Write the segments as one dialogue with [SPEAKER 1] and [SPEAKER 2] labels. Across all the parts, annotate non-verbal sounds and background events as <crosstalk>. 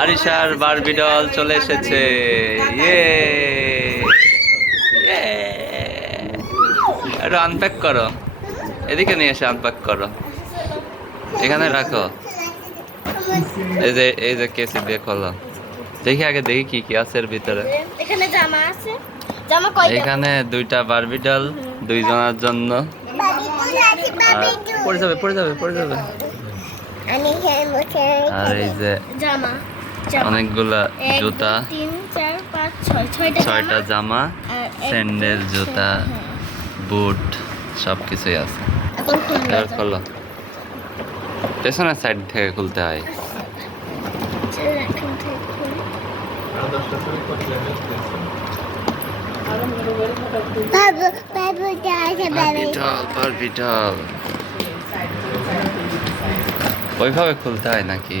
[SPEAKER 1] আরিশার Barbie doll চলে এসেছে। ইয়ে। ইয়ে। একটু আনপ্যাক করো। এদিকে নিয়ে এসে আনপ্যাক করো। এখানে রাখো। এই যে এই যে কেসি দিয়ে খোলো। দেখি আগে দেখি কি কি আছে এর ভিতরে।
[SPEAKER 2] এখানে জামা আছে। জামা কয়টা?
[SPEAKER 1] এখানে দুইটা বারবি ডল দুইজনের জন্য। আর পড়ে যাবে পড়ে যাবে পড়ে যাবে।
[SPEAKER 2] বসে
[SPEAKER 1] আর এই যে
[SPEAKER 2] জামা।
[SPEAKER 1] অনেকগুলা জুতা।
[SPEAKER 2] তিন চার পাঁচ ছয়। ছয়টা জামা।
[SPEAKER 1] স্যান্ডেল জুতা
[SPEAKER 2] হ্যাঁ।
[SPEAKER 1] বুট সব কিছুই আছে খোলো। পেছনের সাইড থেকে খুলতে হয়। ওইভাবে খুলতে হয় নাকি?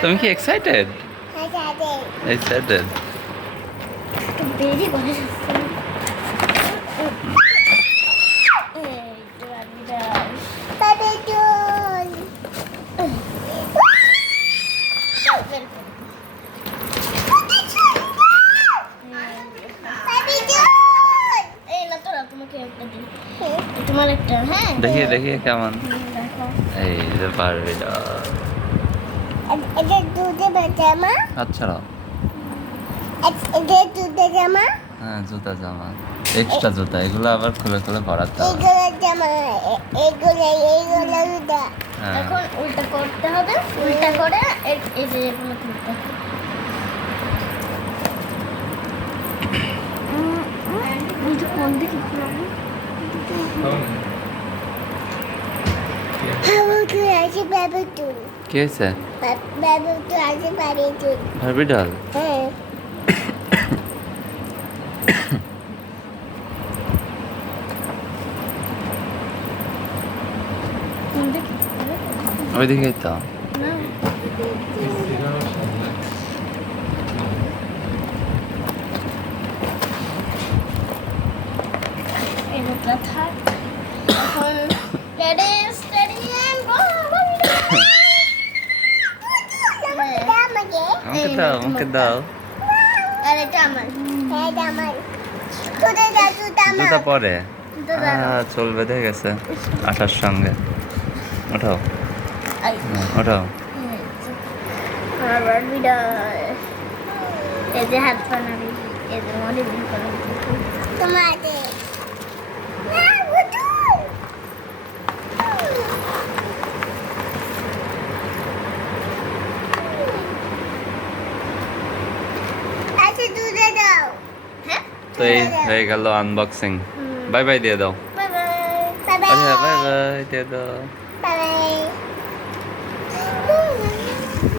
[SPEAKER 1] তুমি কি এক্সাইটেড এক্সাইটেড
[SPEAKER 2] বেরি করে Baby doll. Baby doll. এই এটা দুধে জামা
[SPEAKER 1] আচ্ছা
[SPEAKER 2] এটা দুধে জামা?
[SPEAKER 1] হ্যাঁ জুতা জামা। এক্সট্রা জুতা এগুলো আবার খুলে খুলে ভরাতে হবে।
[SPEAKER 2] এগুলো জামা এগুলো এইগুলো দুধা
[SPEAKER 1] হ্যাঁ।
[SPEAKER 2] এখন উল্টা করতে হবে উল্টা করে এই যে এগুলো হবে। কোন দিকে
[SPEAKER 1] কি হয়েছে? পারবি ডল।
[SPEAKER 2] হ্যাঁ। <coughs>
[SPEAKER 1] ওইদিকেই তো
[SPEAKER 2] না এগুলো থাক এখন রেডি স্টেডি এন্ড গো
[SPEAKER 1] আমাকে দাও আমাকে দাও।
[SPEAKER 2] আর এটা আমার। এটা আমার।
[SPEAKER 1] জুতা পরে?
[SPEAKER 2] জুতা দাও।
[SPEAKER 1] আহ, চুল বেঁধে গেছে আঠার সঙ্গে। ওঠাও।
[SPEAKER 2] আই।
[SPEAKER 1] হ্যাঁ, ওঠাও।
[SPEAKER 2] আমার বিড়াল এই যে হাত বানাবি এদের মধ্যে দিন করে তোমাদের না বুতুল আচ্ছা দুধে দাও হ্যাঁ
[SPEAKER 1] তো এই হয়ে গেল আনবক্সিং বাই বাই দিয়ে দাও।
[SPEAKER 2] বাই
[SPEAKER 1] আচ্ছা বাই দিয়ে দাও।